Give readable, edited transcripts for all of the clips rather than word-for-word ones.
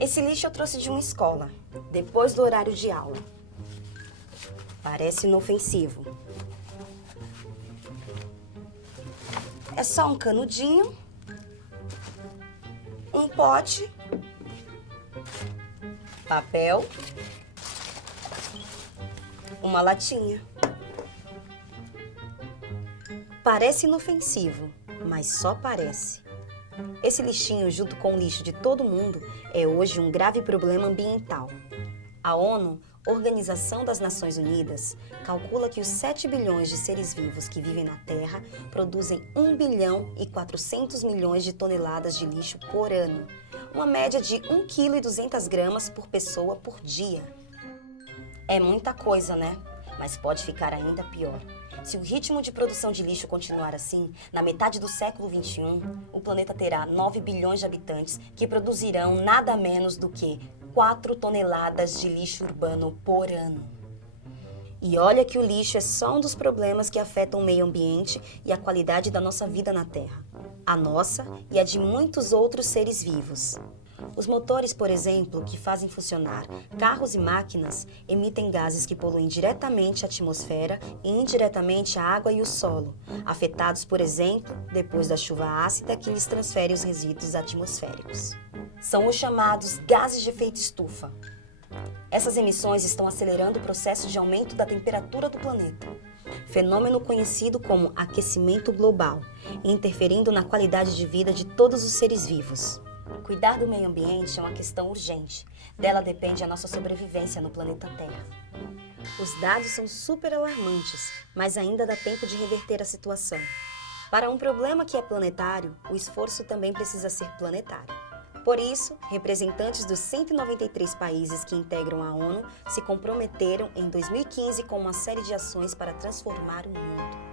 Esse lixo eu trouxe de uma escola, depois do horário de aula. Parece inofensivo. É só um canudinho, um pote, papel, uma latinha. Parece inofensivo, mas só parece. Esse lixinho, junto com o lixo de todo mundo, é hoje um grave problema ambiental. A ONU, Organização das Nações Unidas, calcula que os 7 bilhões de seres vivos que vivem na Terra produzem 1 bilhão e 400 milhões de toneladas de lixo por ano, uma média de 1,2 kg por pessoa por dia. É muita coisa, né? Mas pode ficar ainda pior. Se o ritmo de produção de lixo continuar assim, na metade do século XXI, o planeta terá 9 bilhões de habitantes que produzirão nada menos do que 4 toneladas de lixo urbano por ano. E olha que o lixo é só um dos problemas que afetam o meio ambiente e a qualidade da nossa vida na Terra. A nossa e a de muitos outros seres vivos. Os motores, por exemplo, que fazem funcionar carros e máquinas, emitem gases que poluem diretamente a atmosfera e indiretamente a água e o solo, afetados, por exemplo, depois da chuva ácida que lhes transfere os resíduos atmosféricos. São os chamados gases de efeito estufa. Essas emissões estão acelerando o processo de aumento da temperatura do planeta, fenômeno conhecido como aquecimento global, interferindo na qualidade de vida de todos os seres vivos. Cuidar do meio ambiente é uma questão urgente. Dela depende a nossa sobrevivência no planeta Terra. Os dados são super alarmantes, mas ainda dá tempo de reverter a situação. Para um problema que é planetário, o esforço também precisa ser planetário. Por isso, representantes dos 193 países que integram a ONU se comprometeram em 2015 com uma série de ações para transformar o mundo.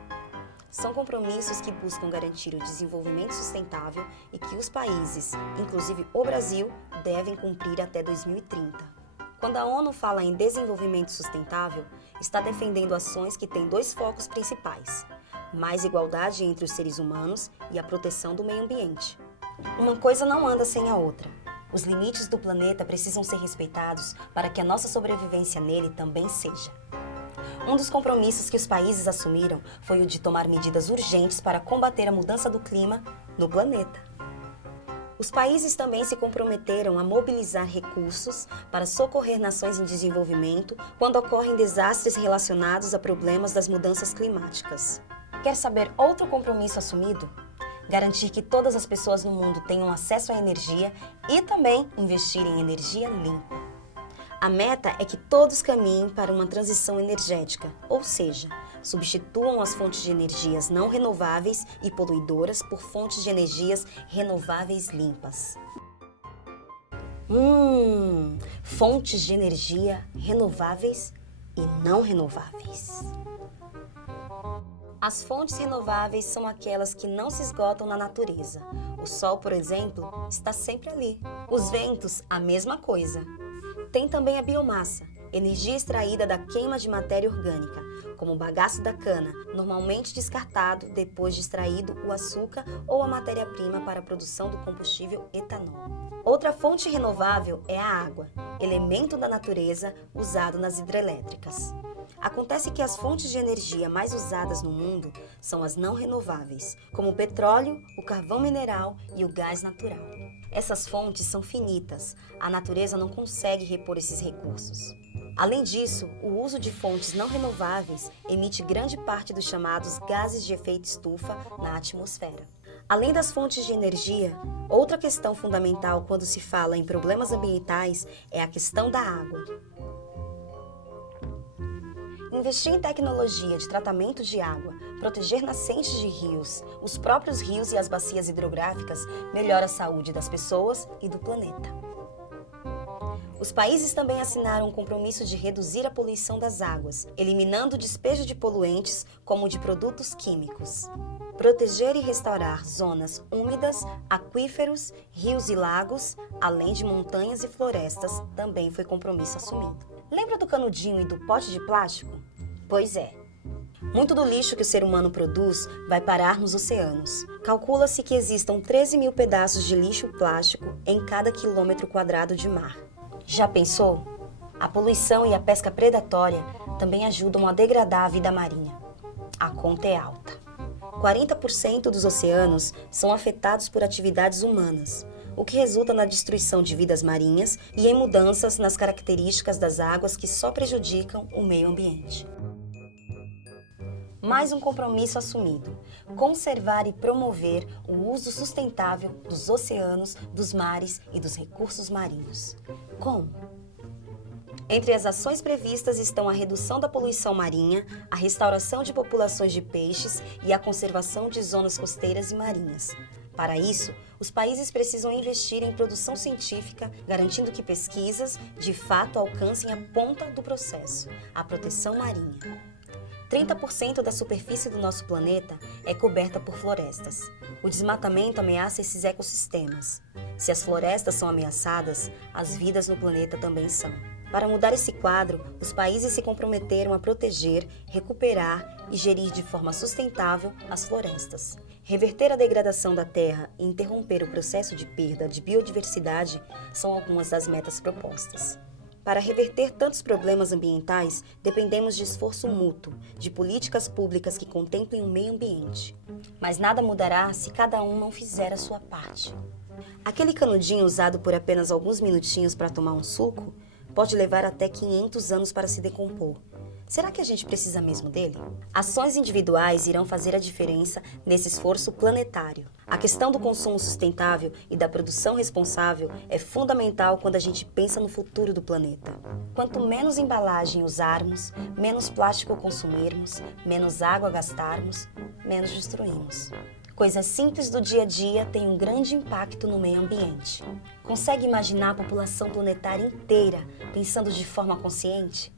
São compromissos que buscam garantir o desenvolvimento sustentável e que os países, inclusive o Brasil, devem cumprir até 2030. Quando a ONU fala em desenvolvimento sustentável, está defendendo ações que têm 2 focos principais: mais igualdade entre os seres humanos e a proteção do meio ambiente. Uma coisa não anda sem a outra. Os limites do planeta precisam ser respeitados para que a nossa sobrevivência nele também seja. Um dos compromissos que os países assumiram foi o de tomar medidas urgentes para combater a mudança do clima no planeta. Os países também se comprometeram a mobilizar recursos para socorrer nações em desenvolvimento quando ocorrem desastres relacionados a problemas das mudanças climáticas. Quer saber outro compromisso assumido? Garantir que todas as pessoas no mundo tenham acesso à energia e também investir em energia limpa. A meta é que todos caminhem para uma transição energética, ou seja, substituam as fontes de energias não renováveis e poluidoras por fontes de energias renováveis limpas. Fontes de energia renováveis e não renováveis. As fontes renováveis são aquelas que não se esgotam na natureza. O sol, por exemplo, está sempre ali. Os ventos, a mesma coisa. Tem também a biomassa, energia extraída da queima de matéria orgânica, como o bagaço da cana, normalmente descartado depois de extraído o açúcar ou a matéria-prima para a produção do combustível etanol. Outra fonte renovável é a água, elemento da natureza usado nas hidrelétricas. Acontece que as fontes de energia mais usadas no mundo são as não renováveis, como o petróleo, o carvão mineral e o gás natural. Essas fontes são finitas, a natureza não consegue repor esses recursos. Além disso, o uso de fontes não renováveis emite grande parte dos chamados gases de efeito estufa na atmosfera. Além das fontes de energia, outra questão fundamental quando se fala em problemas ambientais é a questão da água. Investir em tecnologia de tratamento de água, proteger nascentes de rios, os próprios rios e as bacias hidrográficas melhora a saúde das pessoas e do planeta. Os países também assinaram um compromisso de reduzir a poluição das águas, eliminando o despejo de poluentes como o de produtos químicos. Proteger e restaurar zonas úmidas, aquíferos, rios e lagos, além de montanhas e florestas, também foi compromisso assumido. Lembra do canudinho e do pote de plástico? Pois é. Muito do lixo que o ser humano produz vai parar nos oceanos. Calcula-se que existam 13 mil pedaços de lixo plástico em cada quilômetro quadrado de mar. Já pensou? A poluição e a pesca predatória também ajudam a degradar a vida marinha. A conta é alta. 40% dos oceanos são afetados por atividades humanas, o que resulta na destruição de vidas marinhas e em mudanças nas características das águas que só prejudicam o meio ambiente. Mais um compromisso assumido: conservar e promover o uso sustentável dos oceanos, dos mares e dos recursos marinhos. Como? Entre as ações previstas estão a redução da poluição marinha, a restauração de populações de peixes e a conservação de zonas costeiras e marinhas. Para isso, os países precisam investir em produção científica, garantindo que pesquisas, de fato, alcancem a ponta do processo, a proteção marinha. 30% da superfície do nosso planeta é coberta por florestas. O desmatamento ameaça esses ecossistemas. Se as florestas são ameaçadas, as vidas no planeta também são. Para mudar esse quadro, os países se comprometeram a proteger, recuperar e gerir de forma sustentável as florestas. Reverter a degradação da terra e interromper o processo de perda de biodiversidade são algumas das metas propostas. Para reverter tantos problemas ambientais, dependemos de esforço mútuo, de políticas públicas que contemplem o meio ambiente. Mas nada mudará se cada um não fizer a sua parte. Aquele canudinho usado por apenas alguns minutinhos para tomar um suco pode levar até 500 anos para se decompor. Será que a gente precisa mesmo dele? Ações individuais irão fazer a diferença nesse esforço planetário. A questão do consumo sustentável e da produção responsável é fundamental quando a gente pensa no futuro do planeta. Quanto menos embalagem usarmos, menos plástico consumirmos, menos água gastarmos, menos destruímos. Coisas simples do dia a dia têm um grande impacto no meio ambiente. Consegue imaginar a população planetária inteira pensando de forma consciente?